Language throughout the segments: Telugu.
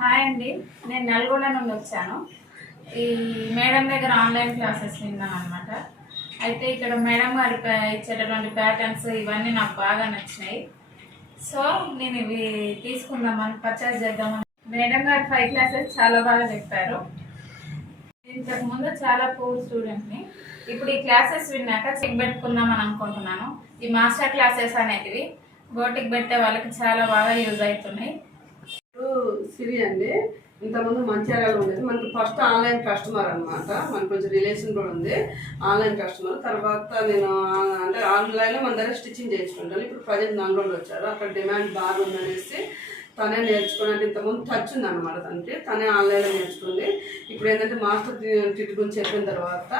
హాయ్ అండి. నేను నల్గొండ నుండి వచ్చాను. ఈ మేడం దగ్గర ఆన్లైన్ క్లాసెస్ విన్నాను అనమాట అయితే ఇక్కడ మేడం గారు ఇచ్చేటటువంటి ప్యాటర్న్స్ ఇవన్నీ నాకు బాగా నచ్చినాయి. సో నేను ఇవి తీసుకుందామని పర్చేస్ చేద్దామని మేడం గారు ఫైవ్ క్లాసెస్ చాలా బాగా చెప్పారు. ఇంతకు ముందు చాలా పూర్ స్టూడెంట్ని ఇప్పుడు ఈ క్లాసెస్ విన్నాక చెక్ పెట్టుకుందామని అనుకుంటున్నాను. ఈ మాస్టర్ క్లాసెస్ అనేటివి బోటికి పెట్టే వాళ్ళకి చాలా బాగా యూజ్ అవుతున్నాయి. సిరి అండి. ఇంతకుముందు మంచిర్యాలలో ఉండేది. మనకి ఫస్ట్ ఆన్లైన్ కస్టమర్ అన్నమాట. మనకు కొంచెం రిలేషన్ కూడా ఉంది. Online customer. తర్వాత నేను అంటే ఆన్లైన్లో మన దగ్గర స్టిచ్చింగ్ చేయించుకుంటాను ఇప్పుడు ప్రజెంట్ నల్గొండ వచ్చారు. అక్కడ డిమాండ్ బాగా ఉందనేసి తనే నేర్చుకుని అంటే ఇంతకుముందు టచ్ ఉంది అనమాట తనకి. తనే ఆన్లైన్లో నేర్చుకుంది. ఇప్పుడు ఏంటంటే మాస్టర్ టిట్ గురించి చెప్పిన తర్వాత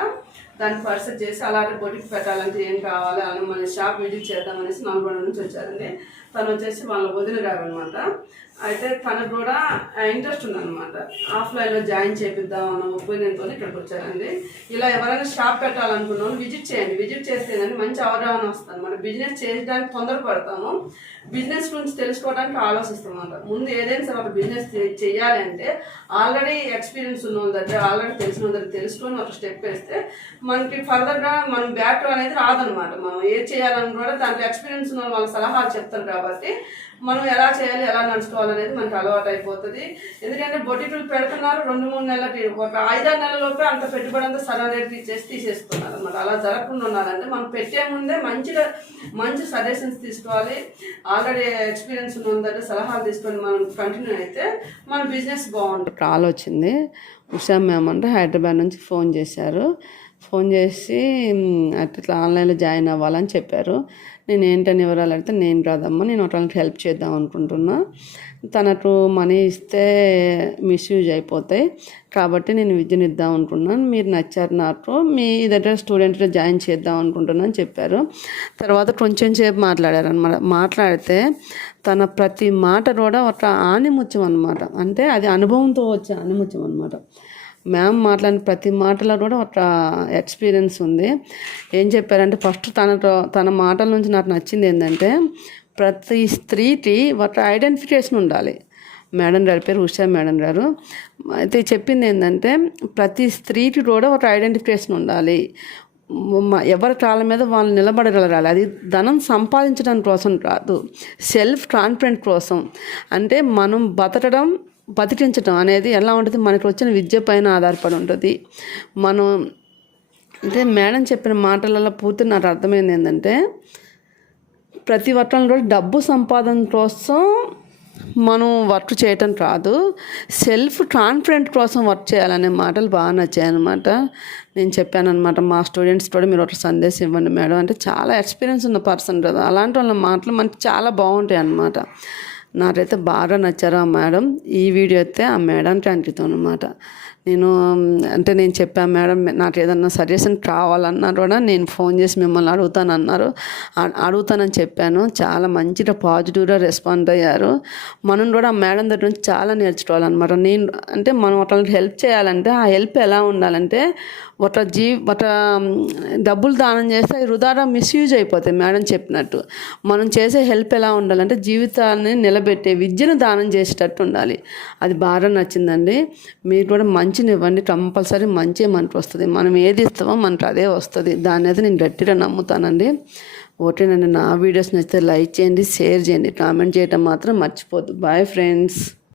దాన్ని పర్సెస్ చేసి అలాగే బొటికి పెట్టాలంటే ఏం కావాలి అని మన షాప్ విజిట్ చేద్దామనేసి నల్గొండ నుంచి వచ్చారండి. తను వచ్చేసి వాళ్ళ వదిన రావనమాట అయితే తనకు కూడా ఇంట్రెస్ట్ ఉందన్నమాట. ఆఫ్లైన్లో జాయిన్ చేపిద్దాం అన్న ఒపీనియన్తో ఇక్కడికి వచ్చారండి. ఇలా ఎవరైనా షాప్ పెట్టాలనుకున్న విజిట్ చేయండి. విజిట్ చేస్తే ఏంటంటే మంచి అవగాహన వస్తుంది మనం బిజినెస్ చేయడానికి తొందరపడతాము. బిజినెస్ గురించి తెలుసుకోవడానికి ఆలోచిస్తాం అన్నమాట. ముందు ఏదైనా సరే ఒక బిజినెస్ చేయాలి అంటే ఆల్రెడీ ఎక్స్పీరియన్స్ ఉన్న దగ్గర ఆల్రెడీ తెలిసిన దగ్గర తెలుసుకొని ఒక స్టెప్ వేస్తే మనకి ఫర్దర్గా మన బ్యాక్ అనేది రాదనమాట మనం ఏది చేయాలని కూడా దాంట్లో ఎక్స్పీరియన్స్ ఉన్న వాళ్ళు వాళ్ళ సలహాలు చెప్తారు కాబట్టి మనం ఎలా చేయాలి ఎలా నడుచుకోవాలనేది మనకి అలవాటు అయిపోతుంది. ఎందుకంటే బొటికులు పెడుతున్నారు రెండు మూడు నెలలకి ఒక ఐదారు నెలలలోపే అంత పెట్టుబడి అంతా సరైన రేట్ ఇచ్చేసి తీసేస్తున్నారు అనమాట అలా జరగకుండా ఉన్నారంటే మనం పెట్టే ముందే మంచిగా మంచి సజెషన్స్ తీసుకోవాలి. ఆల్రెడీ ఎక్స్పీరియన్స్ ఉన్న సలహాలు తీసుకొని మనం కంటిన్యూ అయితే మన బిజినెస్ బాగుంటుంది. కాల్ వచ్చింది ఉషా మ్యామ్ అంటే హైదరాబాద్ నుంచి ఫోన్ చేశారు. ఫోన్ చేసి అట్లా ఆన్లైన్లో జాయిన్ అవ్వాలని చెప్పారు. నేను ఏంటని వివరాలు అడిగితే నేను కాదమ్మా నేను ఒకళ్ళకి హెల్ప్ చేద్దాం అనుకుంటున్నా. తనకు మనీ ఇస్తే మిస్యూజ్ అయిపోతాయి. కాబట్టి నేను విద్యను ఇద్దాం అనుకున్నాను మీరు నచ్చారు నాకు. మీ దగ్గర స్టూడెంట్లో జాయిన్ చేద్దాం అనుకుంటున్నాను చెప్పారు. తర్వాత కొంచెం సేపు మాట్లాడారు అనమాట మాట్లాడితే తన ప్రతి మాట కూడా ఒక ఆనిముత్యం అనమాట అంటే అది అనుభవంతో వచ్చే ఆనిముత్యం అనమాట మ్యామ్ మాట్లాడిన ప్రతి మాటలో కూడా ఒక ఎక్స్పీరియన్స్ ఉంది. ఏం చెప్పారంటే ఫస్ట్ తనతో తన మాటల నుంచి నాకు నచ్చింది ఏంటంటే ప్రతి స్త్రీకి ఒక ఐడెంటిఫికేషన్ ఉండాలి. మేడం గారి పేరు ఉషా మేడం గారు. అయితే చెప్పింది ఏంటంటే ప్రతి స్త్రీకి కూడా ఒక ఐడెంటిఫికేషన్ ఉండాలి. ఎవరి కాళ్ళ మీద వాళ్ళు నిలబడగలగాలి. అది ధనం సంపాదించడం కోసం కాదు. సెల్ఫ్ కాన్ఫిడెంట్ కోసం. అంటే మనం బతకడం బతికించడం అనేది ఎలా ఉంటుంది? మనకు వచ్చిన విద్య పైన ఆధారపడి ఉంటుంది. మనం అంటే మేడం చెప్పిన మాటలలో పూర్తి నాకు అర్థమైంది ఏంటంటే ప్రతి ఒక్కరిని కూడా డబ్బు సంపాదన కోసం మనం వర్క్ చేయటం కాదు సెల్ఫ్ కాన్ఫిడెంట్ కోసం వర్క్ చేయాలనే మాటలు బాగా నచ్చాయన్నమాట. నేను చెప్పాను అనమాట మా స్టూడెంట్స్ కూడా మీరు ఒక సందేశం ఇవ్వండి మేడం. అంటే చాలా ఎక్స్పీరియన్స్ ఉన్న పర్సన్ కదా. అలాంటి వాళ్ళ మాటలు మనకి చాలా బాగుంటాయి అన్నమాట నాకైతే బాగా నచ్చారు ఆ మేడం. ఈ వీడియో అయితే ఆ మేడంకి అంకితం అనమాట నేను అంటే నేను చెప్పాను మేడం నాకు ఏదన్నా సజెషన్ కావాలన్నా కూడా నేను ఫోన్ చేసి మిమ్మల్ని అడుగుతాను అన్నారు అడుగుతానని చెప్పాను. చాలా మంచిగా పాజిటివ్గా రెస్పాండ్ అయ్యారు. మనం కూడా ఆ మేడం దగ్గర నుంచి చాలా నేర్చుకోవాలన్నమాట. నేను అంటే మనం ఒకరికి హెల్ప్ చేయాలంటే ఆ హెల్ప్ ఎలా ఉండాలంటే ఒక జీ ఒక డబ్బులు దానం చేస్తే అవి వృధాగా మిస్యూజ్ అయిపోతాయి మేడం చెప్పినట్టు. మనం చేసే హెల్ప్ ఎలా ఉండాలంటే జీవితాన్ని నిలబెట్టే విద్యను దానం చేసేటట్టు ఉండాలి. అది బాగా నచ్చిందండి. మీరు కూడా మంచిని ఇవ్వండి కంపల్సరీ మంచి మనకు వస్తుంది. మనం ఏది ఇస్తామో మనకు అదే వస్తుంది. దాని అయితే నేను గట్టిగా నమ్ముతానండి. ఓకేనండి నా వీడియోస్ నచ్చితే లైక్ చేయండి షేర్ చేయండి కామెంట్ చేయడం మాత్రం మర్చిపోద్దు బాయ్ ఫ్రెండ్స్.